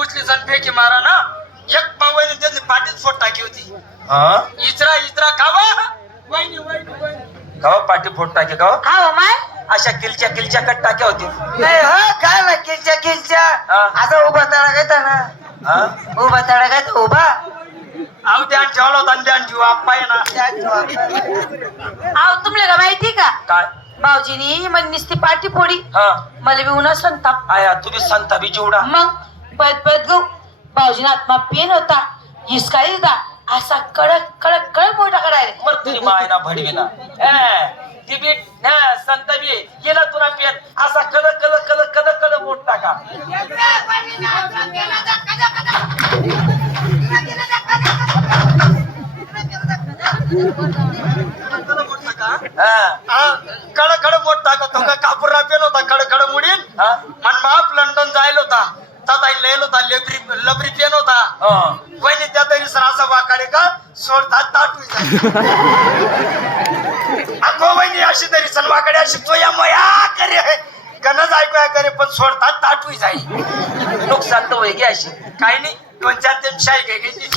उचली सण फेकी मारा ना एक पावने त्यांनी पाठीत फोट टाकी होती. इचरा खावा वहिनी वहिनी खावा पाठी फोट टाके खावा हा माय अशा किलच्या कट टाक्या होती. नाही हो काय ना किलच्या आता उभा तळा घेता ना उभा तळा घेता उभा अहो ध्यान ठेवला होता ध्यान ठेवू आप्पा आहे ना. अहो तुम्हाला का माहिती का काय भाऊजीनी मग नुसती पाठी फोडी मला बी उन्हा संताप आया तुम्ही संता बी चिवडा मग पद गो भाऊजीना आत्मा पेन होता हिसकाळी होता असा कडक मोठा करायला मर तुझी मायना भडवीना ती बी संत बी गेला तुला पेन असा कल मोठा का कड मोठ टाकतो का कापूरला पेन होता कड मुडीन आणि बाप लंडन जायला होता तथा लिहिल होता लबरी पेन होता वहिनी त्या तरी सर असा वाकाडे का सोडतात ताटून अगो वहिनी अशी तरी सर वाकडे अशी तो या मया करे गणच ऐकूया करे पण सोडतात ताटवी जाईल नुकसान तर वैगे अशी काही नाही 2-4 दिन शाही घ्यायची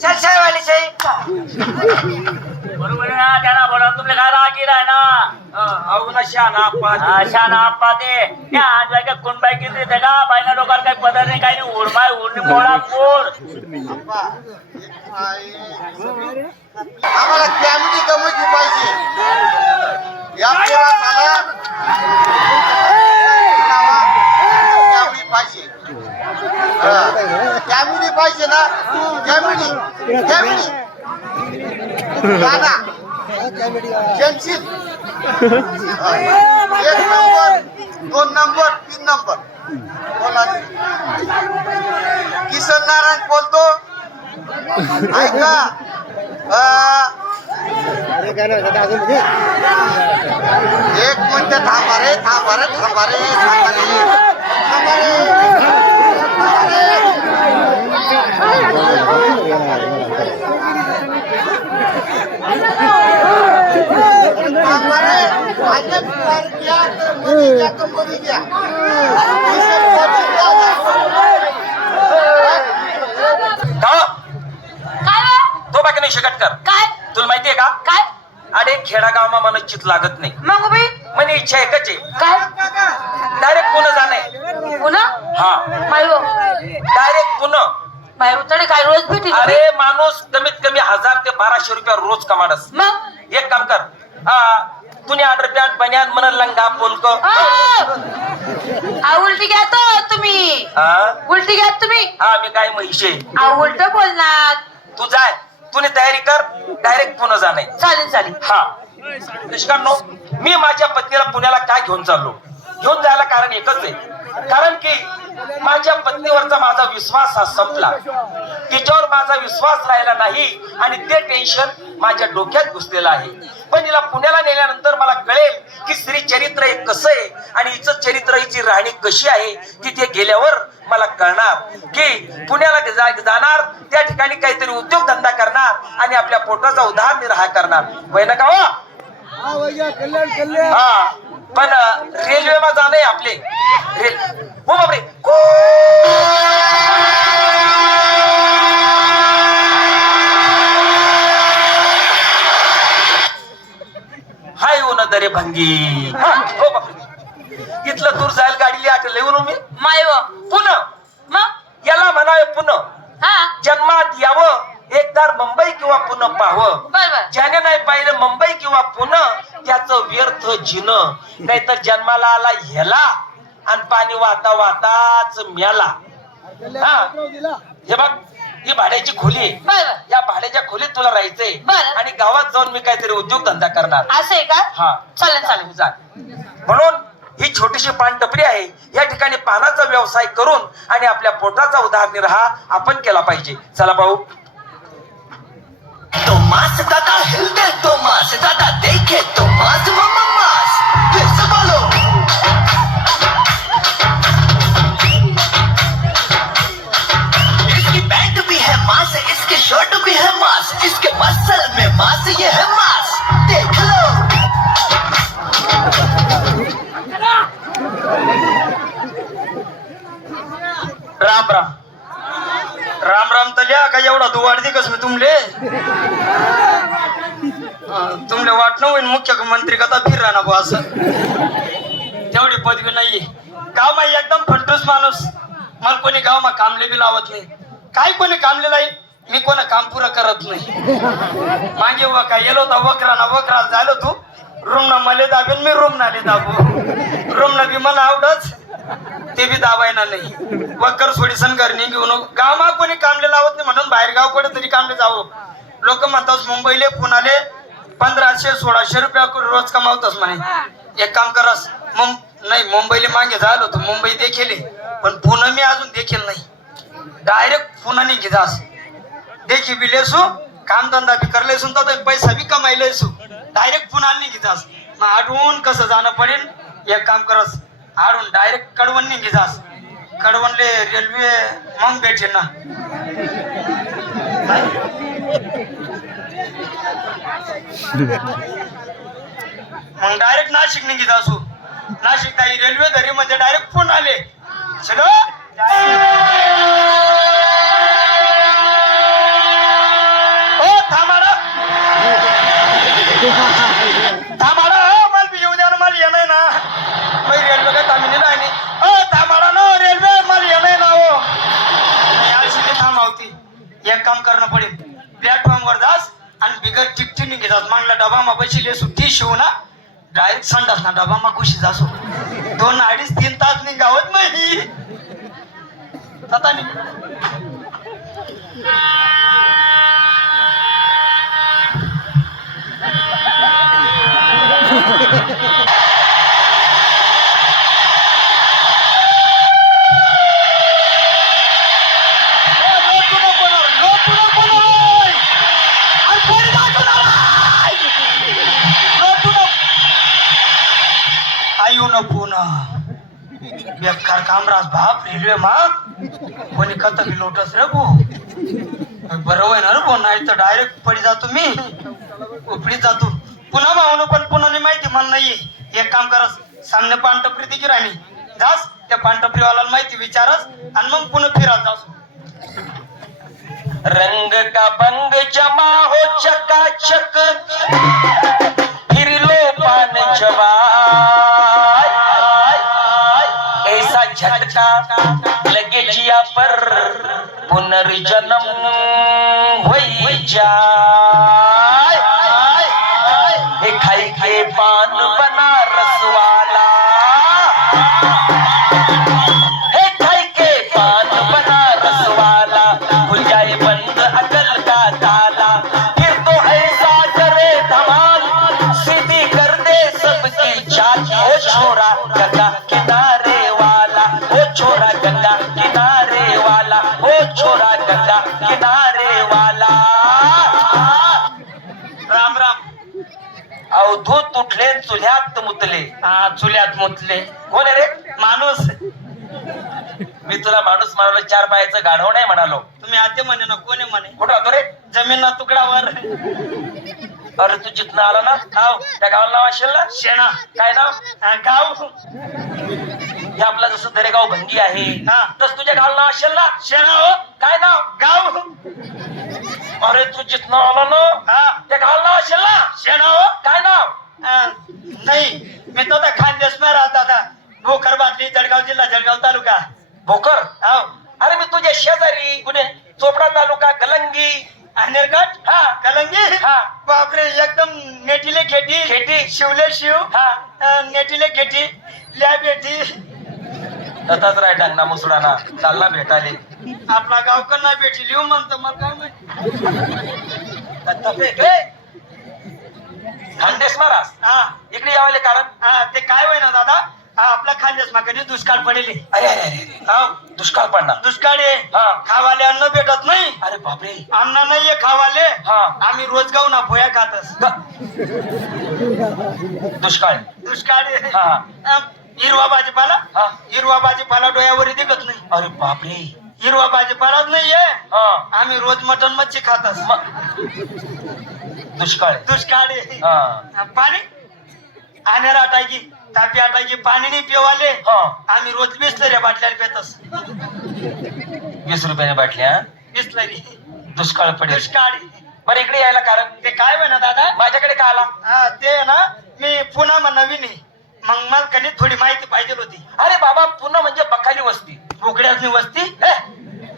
चल शाहीवाली शाही बरोबर ना त्याला बोला तुमले काय रागी राह ना अहो ना शाना आप्पा ते आज जागा कोण बाई किती ते का बाईना लोकांना काही पदर नाही काही नाही उडमाय उडणी मोडा पोर आम्हाला कॅमिटी कमिटी पाहिजे या पोराला कॅमिटी पाहिजे कॅमिटी पाहिजे ना कॅमिटी गाना जंशील 1 नंबर 2 नंबर 3 नंबर बोला किसन नारायण बोलतो ऐका एक मिनिट थांबा रे तो बाकी नाही शकत कर काय तुला माहितीये का काय अरे खेडागावमा मला चित लागत नाही मग बाई म्हणे इच्छा एकच आहे काय डायरेक्ट पुणे जाणे पुन्हा हा मायो डायरेक्ट पुणे मायो तरी काय रोज भेटी अरे माणूस कमीत कमी 1000 ते 1200 रुपया रोज कमाडस मग एक काम कर तुने अंडरपॅन्ट बनियान मन लंगा पोलक उलटी घ्या तो तुम्ही उलटी घ्या तुम्ही हा मी काय म्हैशे उलट बोलणार तू जाय तुने तयारी कर डायरेक्ट पुणे जाणे चालेल हा निष्कांनो मी माझ्या पत्नीला पुण्याला काय घेऊन जायला कारण एकच आहे कारण की माझ्या पत्नीवरचा माझा विश्वास हा संपला तिच्यावर माझा विश्वास राहिला नाही आणि ते टेन्शन माझ्या डोक्यात घुसलेलं आहे पण हिला पुण्याला नेल्यानंतर मला कळेल की स्त्री चरित्र हे कसं आहे आणि हिचं चरित्र हिची राहणी कशी आहे तिथे गेल्यावर मला कळणार की पुण्याला जाणार त्या ठिकाणी काहीतरी उद्योगधंदा करणार आणि आपल्या पोटाचा उदरनिर्वाह करणार वय नका हा पण रेल्वेमा जाणे आपले हो बापरे हाय हो ना दरे भंगी हो बापरे इथलं दूर जायला गाडीला आटले मी माय पुणे मग याला म्हणावे पुणे हा जन्मात यावं एकदा मुंबई किंवा पुणे पाहावं बरोबर ज्याने नाही पाहिलं मुंबई किंवा पुणे त्याचं व्यर्थ जिणं नाहीतर जन्माला आला ह्याला आणि पाणी वाताच म्याला हा हे बघ ही भाड्याची खोली आहे बरोबर या भाड्याच्या खोलीत तुला राहायचंय बरं. आणि गावात जाऊन मी काहीतरी उद्योगधंदा करणार असं आहे का हा चालेल जा म्हणून ही छोटीशी पानटपरी आहे या ठिकाणी पानाचा व्यवसाय करून आणि आपल्या पोटाचा उदरनिर्वाह आपण केला पाहिजे चला भाऊ Tomás Tata Hilde, Tomás Tata देखे Tomás Mama Mas, फिर से बोलो। इसकी पैंट भी है मास, इसकी शर्ट भी है मास, इसके मसल में मास ये है मास, देख लो। राम राम राम राम तल्या का एवढा दुवाड दे कस मी तुमले तुमले वाटणं होईन मुख्यमंत्री कथा फिर ना बुवा असं तेवढी पदवी नाहीये गाव मा एकदम फंटूस माणूस मला कोणी गाव मा कामले बी लावत नाही काय कोणी कामले नाही मी कोणा काम पुरं करत नाही मागे वका येलो तर वकरा झालो तू रूम ना मले दाबेन मी रूम नाले दाबू रूम ना बी मला आवडच ते बी दाबायना नाही वकर सोडीसन घरनी घेऊन गाव मा कोणी कामले लावत नाही म्हणून बाहेर गाव कुठे तरी कामले जावं लोक म्हणतात मुंबईले पुण्याले 1500-1600 रुपया रोज कमावतस म्हणे एक काम करस नाही मुंबईले मागे झालो तू मुंबई देखील पण पुणे मी अजून देखील नाही डायरेक्ट पुणे निघी जास देखी बी लेसू काम धंदा बी करलेसून तर पैसा बी कमायलेसू डायरेक्ट पुन्हा निघी जास मग आडवून कसं जाणं पडेल एक काम करस आडून डायरेक्ट कडवण निघी जास कडवणले रेल्वे मग भेटेल ना मग डायरेक्ट नाशिक निघी जासू नाशिक ताई रेल्वे धरी म्हणजे डायरेक्ट पुन्हा आले चलो मला बी येऊ द्या ना मला येणार ना रेल्वे काय थांबली नाही थांबाडा ना रेल्वे मला येणार ना हो थांबावती एक काम करणं पडेल प्लॅटफॉर्म वर जास आणि बिगर टिकटी निघतात मागला डबा मा बसले सुट्टी शिव ना डायरेक्ट संडास ना डबा मा खुशी जासो 2-2.5-3 तास निघावत नाही आता बेकार कामराज बाप रेल्वे मा कोणी कत बी लोटस रे भो बरं होय ना रे भो नाही तर डायरेक्ट पडी जातो मी उपडीत जातो पुन्हा भावनं पण पुन्हा माहिती मला नाहीये एक काम करस सामने पानटपरी तिची राणी जास त्या पानटपरीवाला माहिती विचारस आणि मग पुन्हा फिरा जास रंग का बंग जमा हो चकाचक फिर लो पान जवा ऐसा झटका लगे जिया पर पुनर्जन्म होई जाए खाई के पान बना रसवाला खाई के पान बना रसवाला खुल जाए बंद अकल का ताला फिर तो ऐसा करे धमाल सीधी कर दे सबकी चाल ओ छोरा गंगा किनारे वाला ओ छोरा गंगा किनारे वाला ओ छोरा गंगा किनारे वाला राम राम अवधूत उठले चुल्यात मुतले चुल्यात मुतले कोण रे माणूस मी तुला माणूस म्हणालो 4 पायाचं गाढव नाही म्हणालो तुम्ही आते म्हणे ना कोणी म्हणे कुठं होतो रे जमीन ना तुकडावर अरे तू जिथनं आला ना हाव त्या गावाला नाव असेल ना शेणा काय नाव गाव हे आपला जसं दरेगाव भंगी आहे तस तुझ्या गावाला नाव असेल ना शेणा हो काय नाव गाव अरे तू जिथनं आला ना त्या गावाला नाव असेल ना शेणा हो काय नाव नाही मी तो खानदेश मध्ये राहत आता भोकर बाटली जळगाव जिल्हा जळगाव तालुका भोकर हो अरे मी तुझ्या शेजारी कुठे चोपडा तालुका कलंगी अनेरगड हा कलंगी हा बापरे एकदम नेटीले खेती शिवले शिव हा नेटीले खेती ल्या बेटी तसाच राय डांगना मुसुडाना चालला भेटाले आपला गावकर ना बेटी लिहू म्हणतो मला काय खानदेश महाराज हा इकडे यावले कारण ते काय होय ना दादा आपला खानदेश मा कधी दुष्काळ पडेल अरे दुष्काळ पडणार दुष्काळ खावाले अन्न भेटत नाही अरे बापरे अन्न नाहीये खावाले आम्ही रोज गाव ना पोया खातस दुष्काळ हिरवा भाजीपाला डोळ्यावर दिसत नाही अरे बापरे हिरवा भाजीपालाच नाहीये आम्ही रोज मटन मच्छी खातस दुष्काळ पाणी आनेरा टाकी तापी आटायची पाणी नाही पिवाले हा आम्ही रोज बिसलऱ्या बाटल्याला पेतस 20 रुपयाने बाटल्या बिसलरी दुष्काळ पडेल. दुष्काळ बरं इकडे यायला कारण ते काय म्हणा दादा माझ्याकडे का आला? हा ते ना मी पुन्हा नवीन आहे मग मला कधी थोडी माहिती पाहिजे होती. अरे बाबा पुन्हा म्हणजे बखाली वस्ती. बोकड्याची वस्ती हे,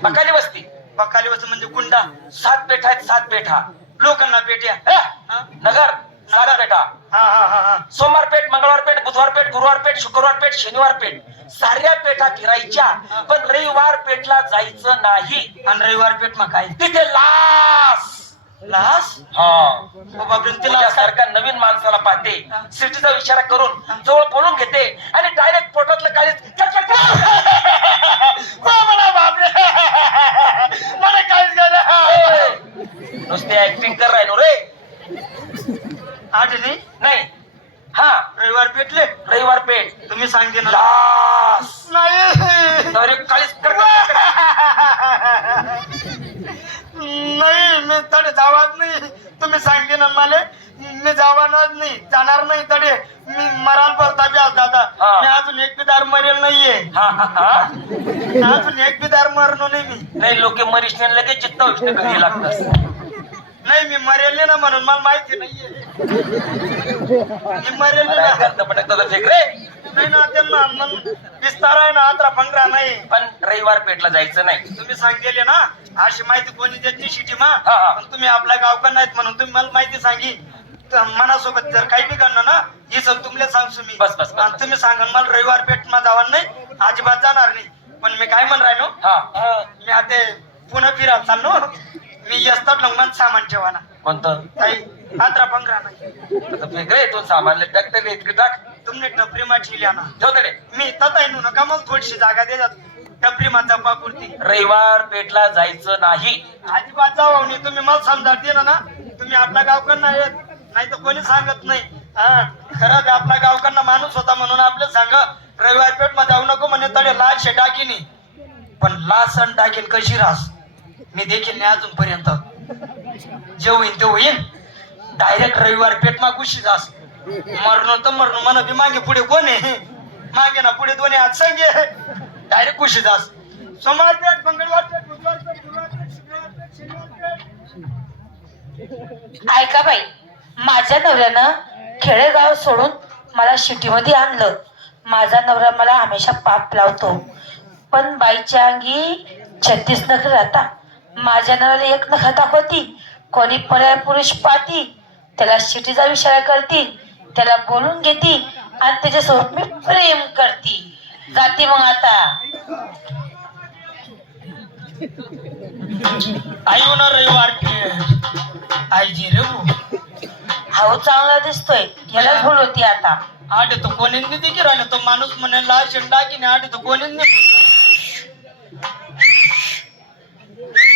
बखाली वस्ती बकाली वस्ती म्हणजे कुंडा 7 पेठा आहेत 7 पेठा. लोकांना पेट्या हे, हा नगर 7 पेठा. हा हा हा हा सोमवार पेठ, मंगळवार पेठ, बुधवार पेठ, गुरुवार पेठ, शुक्रवार पेठ, शनिवार पेठ साऱ्या पेठा फिरायच्या पण रविवार पेठला जायचं नाही. आणि रविवार पेठ मग काय तिथे लास लास हा बापरे तिला सारखा नवीन माणसाला पाहते सिटीचा विचार करून जवळ बोलून घेते आणि डायरेक्ट पोटातलं काळीच मला बापरे मला काहीच करा नुसते ऍक्टिंग कर राहिलो रे. आठवणी नाही हा रविवार पेटले रविवार पेठ तुम्ही सांगते ना लास नाही डायरेक्ट काळीच नाही मी तडे जावाच नाही तुम्ही सांगते ना मला मी जावानच नाही जाणार नाही तडे मी मराल बोलता बी आज दादा हा. मी अजून एक बिदार मरेल नाहीये अजून एक बिदार मरलो नाही मी नाही लोक मरीशने लगेच चित्त उष्ण घरी लागतात. नाही मी मरेल नाही ना म्हणून मला माहिती नाहीये मी मरेल नाही ना. फेक रे. नाही ना त्यांना मग विस्तार आहे ना 15 नाही पण रविवार पेठला जायचं नाही. तुम्ही सांगितले ना अशी माहिती कोणी देत शिटी मा हा, हा. पण तुम्ही आपल्या गावकर नाहीत म्हणून तुम्ही मला माहिती सांगी तर मनासोबत जर काही बिघडलं ना ही सब तुम्हाला सांगतो मी बस, बस, बस. आणि तुम्ही सांगा मला रविवार पेठ मा जाणार नाही अजिबात जाणार नाही. पण मी काय म्हण राहिलो हा मी आता पुन्हा फिरायला चाललो मी येतात लंगमान सामान ठेवाना कोणतं काही 15 नाही आता फेक रे तू सामान टाकते रे इतकं टाक तुमने टपरी मा ठेवल्या ना ठेवतडे. मी तता येऊ नका मग थोडीशी जागा देतात टपरी मा जपापुरती रविवार पेठला जायचं नाही. अजिबात जाऊ नाही तुम्ही मला समजाते ना तुम्ही आपल्या गावकडनं येत नाही तर कोणी सांगत नाही. हा खरंच आपल्या गावकडनं माणूस होता म्हणून आपलं सांग रविवार पेठ मध्ये जाऊ नको म्हणे तडे लाच शे टाकीनी पण लाच आणि टाकीन कशी रास मी देखील नाही अजूनपर्यंत जे होईन ते होईन डायरेक्ट रविवार पेठ मा गुशी जास मरणं तर मरणं म्हणा बी मागे पुढे कोण आहे मागे ना पुढे दोन्ही हात सांगे डायरेक्ट गुशी जास सोमवार पेठ मंगळवार पेठ बुधवार पेठ गुरुवार पेठ शुक्रवार पेठ शनिवार पेठ ऐका बाई माझ्या नवऱ्यानं खेडेगाव सोडून मला सिटीमध्ये आणलं. माझा नवरा मला हमेशा पाप लावतो पण बाईच्या अंगी 36 नख राहता. माझ्या नवऱ्याला एक नख दाखवती कोणी पर्याय पुरुष पाहती त्याला सिटीचा विचार करती त्याला बोलून घेती आणि त्याच्यासोबत मी प्रेम करती. जाती मग आता आई होणार रविवार पेठ आईजी रे हाऊ चांगला दिसतोय यालाच बोलवती आता. आठ तो कोणी देखील राहिला तो माणूस म्हणे लाल शेंडा की नाही आठ तो कोणी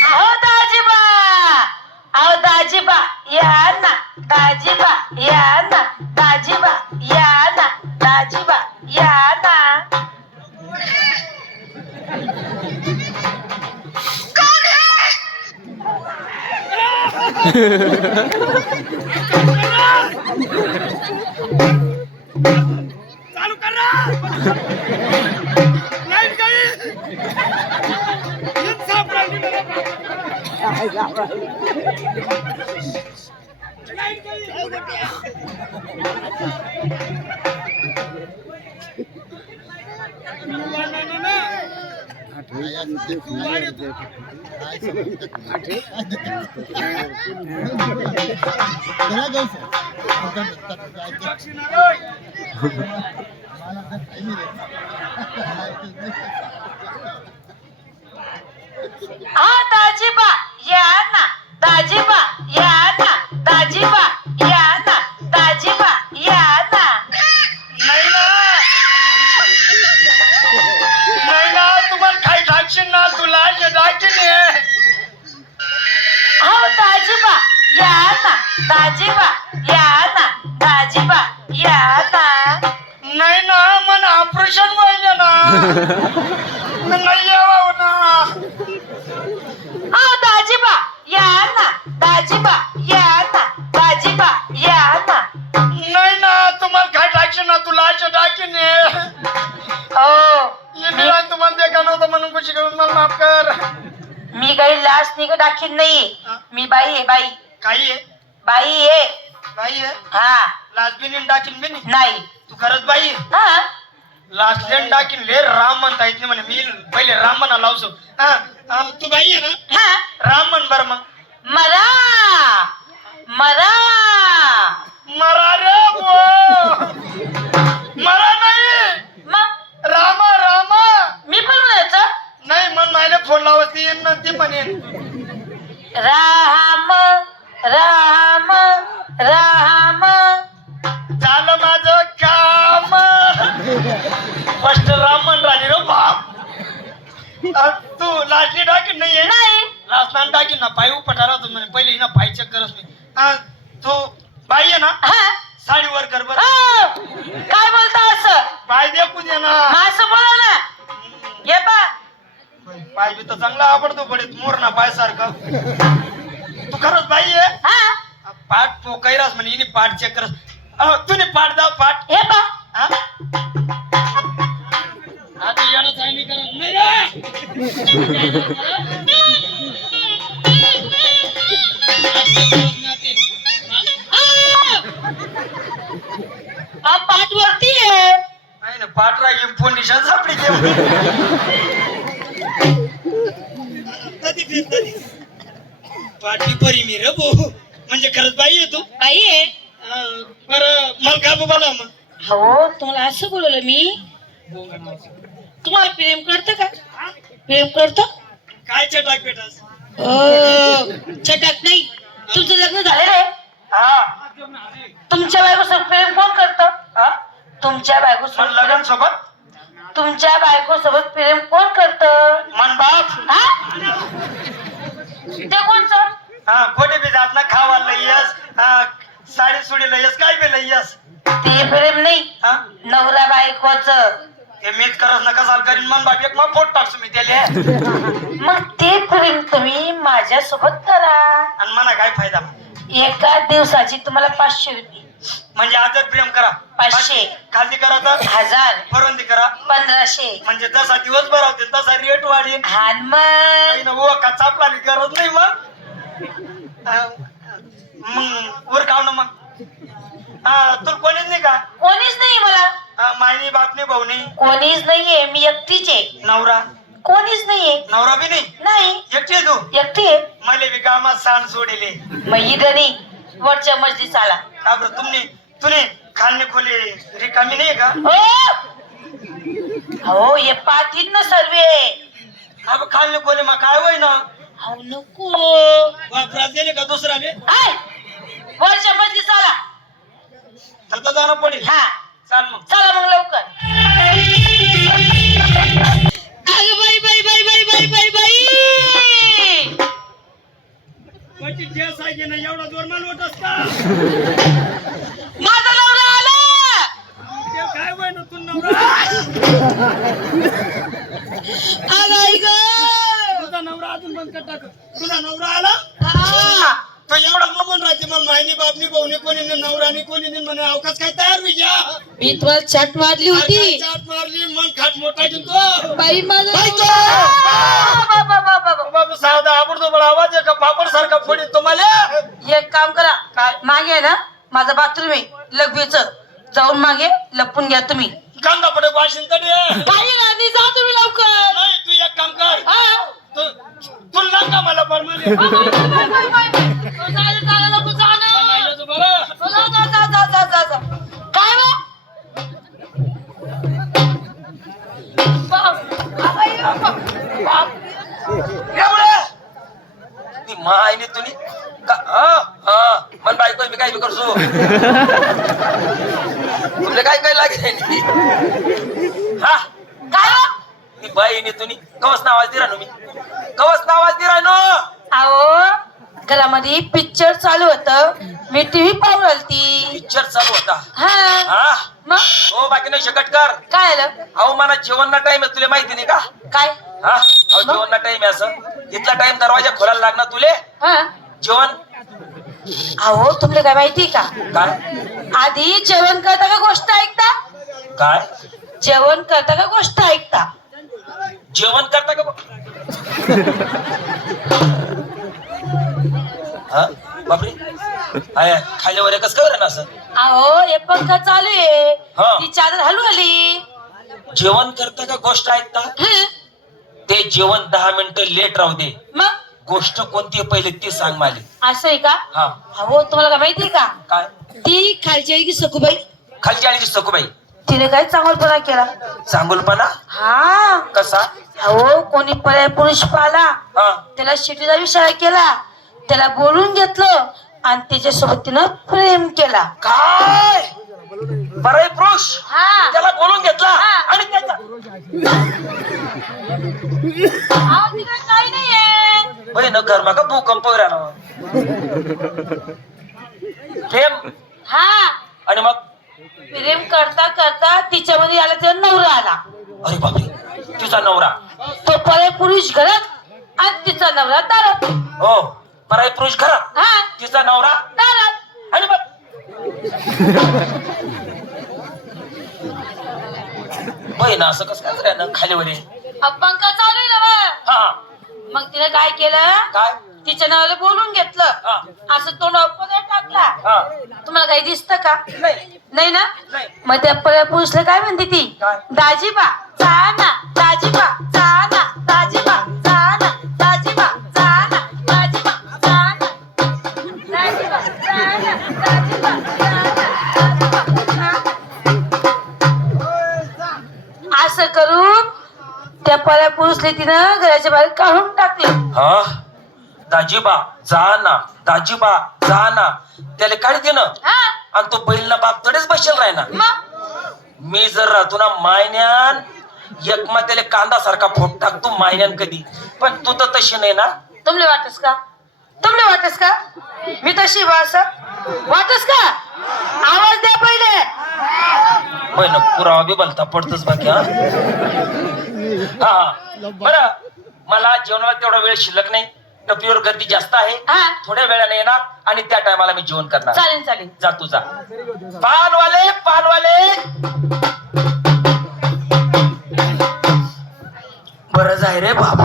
अहो दाजीबा अहो दाजीबा या ना दाजीबा या ना दाजीबा या ना दाजीबा या ना. चालू कर लाईट गई दाजीबा या ना दाजीबा या ना दाजीबा या ना दाजीबा या ना. नाही ना तुम्हाला काही टाकशील ना तुला टाकीन अहो दाजीबा या ना दाजीबा या ना दाजीबा या ना. नाही ना मन ऑपरेशन व्हायला ना नाही यावं ना अहो दाजीबा या ना दाजीबा या ना दाजीबा या ना. नाही ना तुम्हाला काय टाकशील ना तुला टाकी म्हणून मला माफ कर. मी काही लाच निघ दाखीत नाही. मी बाई आहे, बाई. काही आहे बाई आहे. बाई आहे हा. लास्ट बिन टाकीन बिन नाही. तू खरंच बाई आहे. हा. लास्ट लेन टाकीन ले राम म्हणता येत नाही म्हणे मी पहिले राम म्हणा लावसो. तू बाई आहे ना हा. राम म्हण बरं मग. मरा मरा मरा रे बो. मरा नाही मग रामा रामा. मी पण म्हणायचं नाही मन मायला फोन लावत येईन ना ती म्हणेन. राम राम राम. झालं माझं काम. फर्स्ट राम म्हण राहिली रे बाप. तू लाटली टाकीन नाहीये नाही. लास्ट टाकीन ना पाय उपटाला होतो म्हणे पहिले ना पाय चेक करत मी. तू बाई आहे ना हा. साडी वर कर बरं. हो. काय बोलता असं? पाय देखू दे ना. असं बोला ना. ये पा. पाय बी तर चांगला आवडतो पडे मोर ना पाय सारखा. तू खरंच बाई आहे. हा. पाठ पोकायलाच म्हणे हिने पाठ चेक करत. तुने पाठ दाव पाठ. हे पा. हा? आता याला चायनी करा नाही रे. हा पाठ वरती आहे. नाही ना पाठ राहील फोन निशान सापडी पाठी परी मी रे भाऊ. म्हणजे खरंच बाई आहे तू. बाई आहे. बरं मला काय बोला मग. हो तुम्हाला असं बोलवलं मी. तुम्हाला प्रेम करतं का? प्रेम करतो. काय चटाक पेटास. छटाक नाही. तुमचं लग्न झालं रे. हा तुमच्या बायकोसोबत प्रेम कोण करतं? हा तुमच्या मन बायकोसोबत लगन सोबत तुमच्या बायकोसोबत प्रेम कोण करतं? मन बाप. हा. ते कोणचं? हा खोटे बी जात ना खावा लयस. साडी सुडी लयस काय बी लयस. ते प्रेम नाही. हा नवरा बायकोचं. ते मीच करत नका साल करीन मन बाप एक मग फोट टाकतो मी त्याला. मग ते प्रेम तुम्ही माझ्यासोबत करा. आणि मला काय फायदा. एका दिवसाची तुम्हाला 500 रुपये. म्हणजे आजच प्रेम करा 500. खाली करा तर 1000. परवंदी करा 1500. म्हणजे जसा दिवस भरावते तसा रेट वाढेल. हा मग का चापला बी करत नाही मग. मग वर खाव ना मग. तुला कोणीच नाही का. कोणीच नाही मला. मायनी बापनी भाऊनी कोणीच नाहीये. मी एकटीच आहे. नवरा कोणीच नाहीये. नवरा बी नाही नाही. एकटी आहे तू. एकटी आहे. मला बी कामात सांड सोडेले. मग इथं नाही. वरच्या मजलीस आला. का बरं तुने खाल्ले खोले रिकामी नाही का. हो हे पाठीत ना सर्वे. का बरं खाल्ले खोले मग काय होय ना. हो नको. वापरात दिले का दुसऱ्याने. हाय. वरच्या मजलीस आला. तर जाणं पडेल. हा. चाल मग. चला मग लवकर. अगं बाई बाई बाई बाई बाई बाई बाई. कोणती ठेस आहे की नाही एवढा जोर मानवत असता. माझा नवरा आला. ते काय होय ना तू नवरा. अगं आई गं. तुझा नवरा अजून बंद कर टाक. तुझा नवरा आला. हा. तो एवढा ममन राहते मला मायनी बापनी भाऊनी कोणी नाही नवरानी कोणी नाही म्हणे अवकाश काय तयार होई जा. मी तुम्हाला छाट मारली होती. चाट मारली मन खाट मोठा जिंतो. बाई माझा बाबा साधा आवडतो बळा आवाज आहे का पापड सारखा फोडी तुम्हाला. एक काम करा. काय? मागे आहे ना माझा बाथरूम आहे लघवीच. जाऊन मागे लपून घ्या तुम्ही. कांदा पडे वाशिन तडे. काही नाही जा तुम्ही लवकर. नाही तू एक काम कर. हा. तू नका मला पण मध्ये. नको जाणं. काय ती मायने तुम्ही मन बायको मी काय बी करसो. तुमले काय काय लागेल. हा काय ती बाईने तुम्ही कवच नावाज दि राहनो. मी कवच नावाज दि राहनो. अहो घरामध्ये पिक्चर चालू होतं. मी टीव्ही पाहून आलती. पिक्चर चालू होता. हा. हा मग हो बाकी नाही शकट कर. काय आलं? अहो मला जेवण ना टाइम आहे तुला माहिती नाही का. काय? हा अहो जेवण ना टाइम आहे असं इथला टाइम दरवाजा खोलायला लागणार तुले. हा. जेवण अहो तुम्हाला काय माहिती का? काय आधी जेवण करता का गोष्ट ऐकता? काय जेवण करता का गोष्ट ऐकता? जेवण करता का हा बापरे खाल्यावर एकच कर ना असं अहो हे पंखा चालू आहे हा. ती चादर हलू आली जेवण करता का गोष्ट ऐकता ते जेवण 10 मिनिटं लेट राहू दे मग गोष्ट कोणती पहिले ती सांग मला असं आहे का हा अहो तुम्हाला काय माहितीये का काय ती खालची आहे की सखूबाई खालची आळीची सखूबाई तिने काय चांगलपणा केला चांगुलपणा हा कसा अहो कोणी पर्याय पुरुष पाहिला हा त्याला शिटीचा विचार केला त्याला बोलून घेतलं आणि त्याच्यासोबत तिनं प्रेम केला काय बरं पुरुष हा त्याला बोलून घेतला हा. आणि त्याचा अहो, तिकडे काही नाहीये बहीण घरमा का भूकंप राहणार प्रेम हा आणि मग प्रेम करता करता तिच्यामध्ये आला तेव्हा नवरा आला अरे बापरे तुझा नवरा तो पर्याय पुरुष घरात आणि तिचा नवरा दारात हो बरं पुरुष घरात हा तिचा नवरा दारात आणि मग बहीण असं कसं काय करायला खाली वरे पंखा चालू आहे ना बा. हा मग तिने काय केलं काय तिच्या नावाला बोलून घेतलं हा. असं तोंड पदर टाकला हा तुम्हाला काही दिसतं का नाही नाही ना नाही. मग त्या पर्याय पुरुषला काय म्हणते ती काय? दाजीबा जा ना दाजीबा जा ना दाजीबा जा ना दाजीबा जा ना दाजीबा जा ना दाजीबा जा ना दाजीबा जा ना दाजीबा जा ना. असं करून त्या पर्याय पुरुषले तिनं घराच्या बाहेर काढून टाकलं हा दाजीबा जा ना दाजीबा जा ना त्याला काढ दे ना हा आणि तो बैलना बाप तडेच बसेल राय ना मग मी जर राहतो ना मायन्यान एकमा त्याला कांदा सारखा फोट टाकतो मायन्यान कधी पण तू तर तशी नाही ना तुमले वाटस का तुमले वाटस का मी तशी वास वाटस का आवाज द्या पहिले बहिण पुरावा बी बोलता पडतोच बाकी हा हा बरं मला जेवणाला तेवढा वेळ शिल्लक नाही टपीवर गर्दी जास्त आहे हा थोड्या वेळाने येणार आणि त्या टायमाला मी जेवण करणार चालेल चालेल जा तू जा पानवाले पानवाले बरं जाय रे बाबा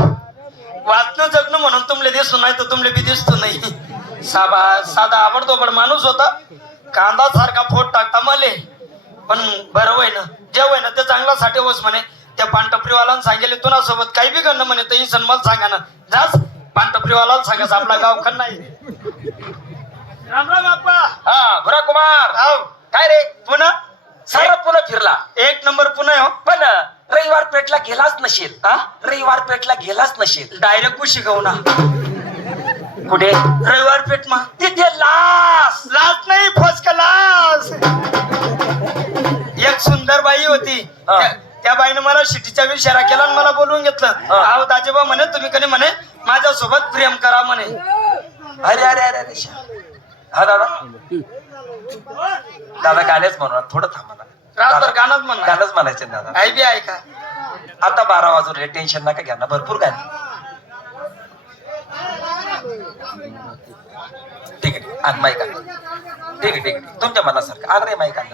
वाचणं जगणं म्हणून तुमले दिसतो नाही तर तुमले बी दिसतो नाही साधा आवडतोबड माणूस होता कांदा सारखा फोट टाकता मले पण बरं होय ना जे होय ना ते चांगल्यासाठी होस म्हणे त्या पानटपरीवाला सांगेल तुला सोबत काही बी करणं म्हणे तर ही सन्मान सांगा ना जास पानटपरीवाला सांगास आपला गाव खन नाही राम राम आप्पा हा भुरा कुमार आव काय रे पुन्हा सारा पुन्हा फिरला एक नंबर पुन्हा हो पण रविवार पेठला गेलाच नसेल हा रविवार पेठला गेलाच नसेल डायरेक्ट कुशी गाव ना कुठे रविवार पेठ मा तिथे लास लाच नाही फसका लाच एक सुंदर बाई होती हा. त्या बाईने मला शिटीचा विचारा केला आणि मला बोलवून घेतलं हा. अहो दाजेबा म्हणे तुम्ही कधी म्हणे माझ्यासोबत प्रेम करा म्हणे अरे अरे अरे अरे हा दादा दादा गाण्याच म्हणून थोडं थांबा ना रातभर दादा, गाणंच म्हणणार गाणंच म्हणायचे दादा आई बी आहे का आता 12 वाजून टेन्शन नका घ्या ना भरपूर गाणी ठीक आहे आण माईक आण. ठीक आहे तुमच्या मनासारखं आण रे माईक आण.